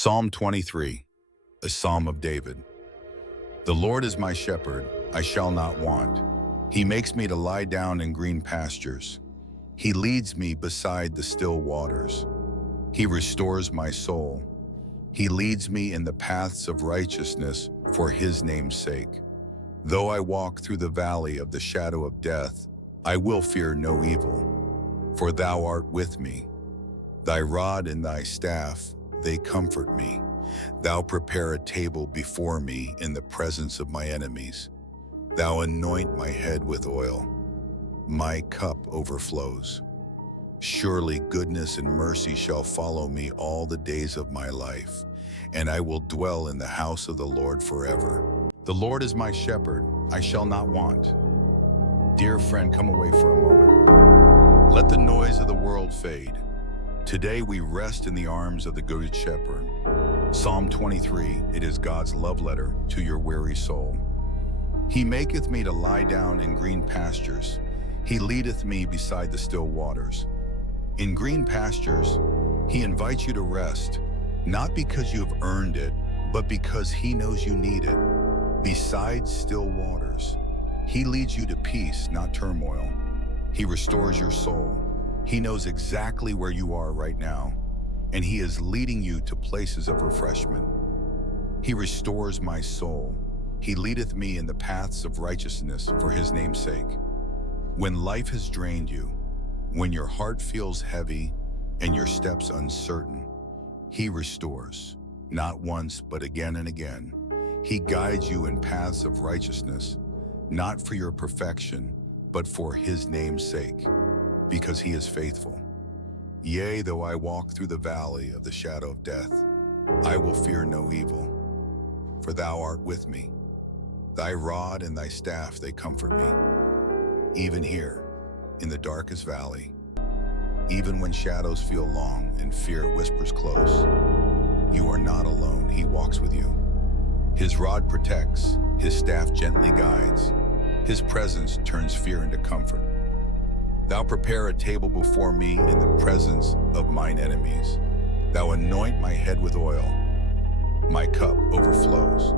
Psalm 23, a psalm of David. The Lord is my shepherd, I shall not want. He makes me to lie down in green pastures. He leads me beside the still waters. He restores my soul. He leads me in the paths of righteousness for his name's sake. Though I walk through the valley of the shadow of death, I will fear no evil, for thou art with me. Thy rod and thy staff, they comfort me. Thou prepare a table before me in the presence of my enemies. Thou anoint my head with oil. My cup overflows. Surely goodness and mercy shall follow me all the days of my life, and I will dwell in the house of the Lord forever. The Lord is my shepherd, I shall not want. Dear friend, come away for a moment. Let the noise of the world fade. Today we rest in the arms of the Good Shepherd. Psalm 23, it is God's love letter to your weary soul. He maketh me to lie down in green pastures. He leadeth me beside the still waters. In green pastures, he invites you to rest, not because you have earned it, but because he knows you need it. Beside still waters, he leads you to peace, not turmoil. He restores your soul. He knows exactly where you are right now, and he is leading you to places of refreshment. He restores my soul. He leadeth me in the paths of righteousness for his name's sake. When life has drained you, when your heart feels heavy and your steps uncertain, he restores, not once, but again and again. He guides you in paths of righteousness, not for your perfection, but for his name's sake, because he is faithful. Yea, though I walk through the valley of the shadow of death, I will fear no evil, for thou art with me. Thy rod and thy staff, they comfort me. Even here, in the darkest valley, even when shadows feel long and fear whispers close, you are not alone, he walks with you. His rod protects, his staff gently guides, his presence turns fear into comfort. Thou prepare a table before me in the presence of mine enemies. Thou anoint my head with oil. My cup overflows.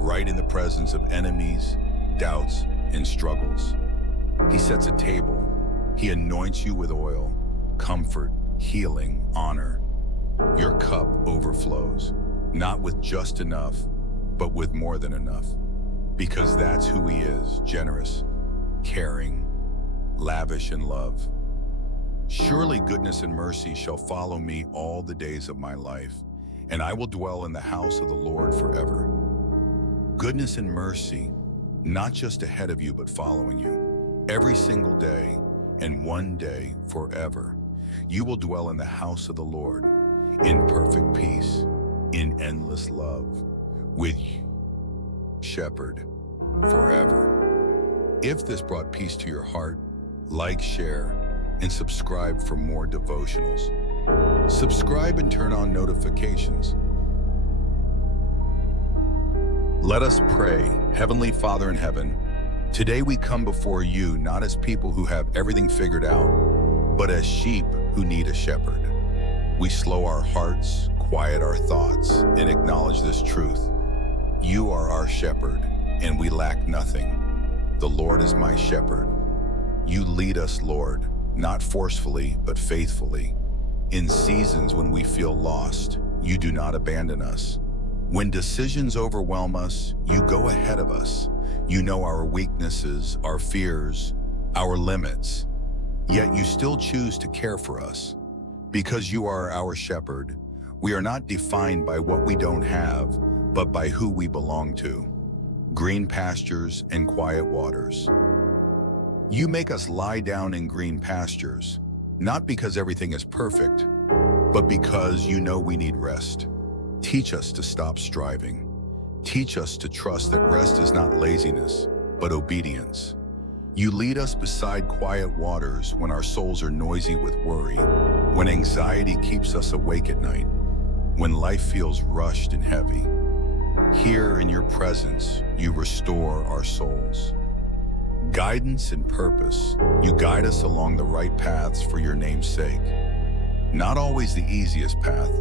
Right in the presence of enemies, doubts, and struggles. He sets a table. He anoints you with oil, comfort, healing, honor. Your cup overflows, not with just enough, but with more than enough. Because that's who he is, generous, caring, lavish in love. Surely goodness and mercy shall follow me all the days of my life, and I will dwell in the house of the Lord forever. Goodness and mercy, not just ahead of you, but following you, every single day, and one day forever. You will dwell in the house of the Lord, in perfect peace, in endless love, with shepherd forever. If this brought peace to your heart, like, share, and subscribe for more devotionals. Subscribe and turn on notifications. Let us pray. Heavenly Father in heaven, today we come before you not as people who have everything figured out, but as sheep who need a shepherd. We slow our hearts, quiet our thoughts, and acknowledge this truth. You are our shepherd, and we lack nothing. The Lord is my shepherd. You lead us, Lord, not forcefully, but faithfully. In seasons when we feel lost, you do not abandon us. When decisions overwhelm us, you go ahead of us. You know our weaknesses, our fears, our limits. Yet you still choose to care for us. Because you are our shepherd, we are not defined by what we don't have, but by who we belong to. Green pastures and quiet waters. You make us lie down in green pastures, not because everything is perfect, but because you know we need rest. Teach us to stop striving. Teach us to trust that rest is not laziness, but obedience. You lead us beside quiet waters when our souls are noisy with worry, when anxiety keeps us awake at night, when life feels rushed and heavy. Here in your presence, you restore our souls. Guidance and purpose, you guide us along the right paths for your name's sake. Not always the easiest path,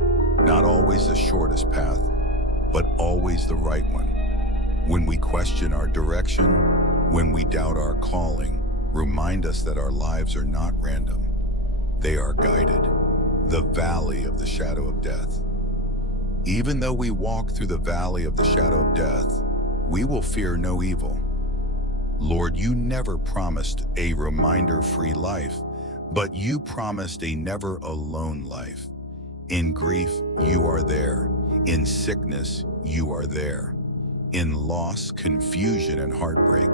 Not always the shortest path, but always the right one. When we question our direction, when we doubt our calling, remind us that our lives are not random. They are guided. The valley of the shadow of death. Even though we walk through the valley of the shadow of death, we will fear no evil. Lord, you never promised a reminder-free life, but you promised a never alone life. In grief, you are there. In sickness, you are there. In loss, confusion, and heartbreak,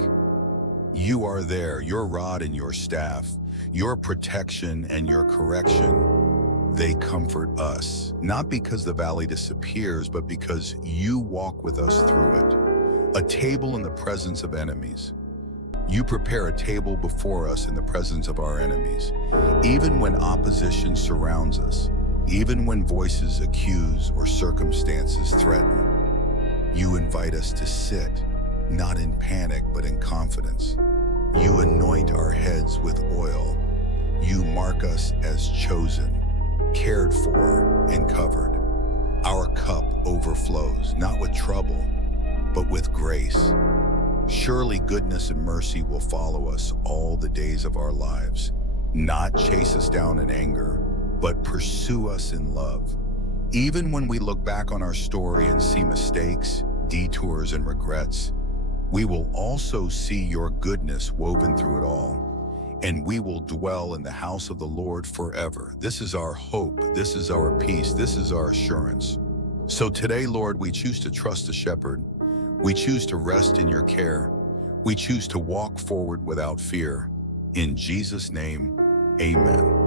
you are there. Your rod and your staff, your protection and your correction, they comfort us. Not because the valley disappears, but because you walk with us through it. A table in the presence of enemies. You prepare a table before us in the presence of our enemies. Even when opposition surrounds us, even when voices accuse or circumstances threaten, you invite us to sit, not in panic, but in confidence. You anoint our heads with oil. You mark us as chosen, cared for, and covered. Our cup overflows, not with trouble, but with grace. Surely goodness and mercy will follow us all the days of our lives, not chase us down in anger, but pursue us in love. Even when we look back on our story and see mistakes, detours, and regrets, we will also see your goodness woven through it all, and we will dwell in the house of the Lord forever. This is our hope, this is our peace, this is our assurance. So today, Lord, we choose to trust the shepherd. We choose to rest in your care. We choose to walk forward without fear. In Jesus' name, amen.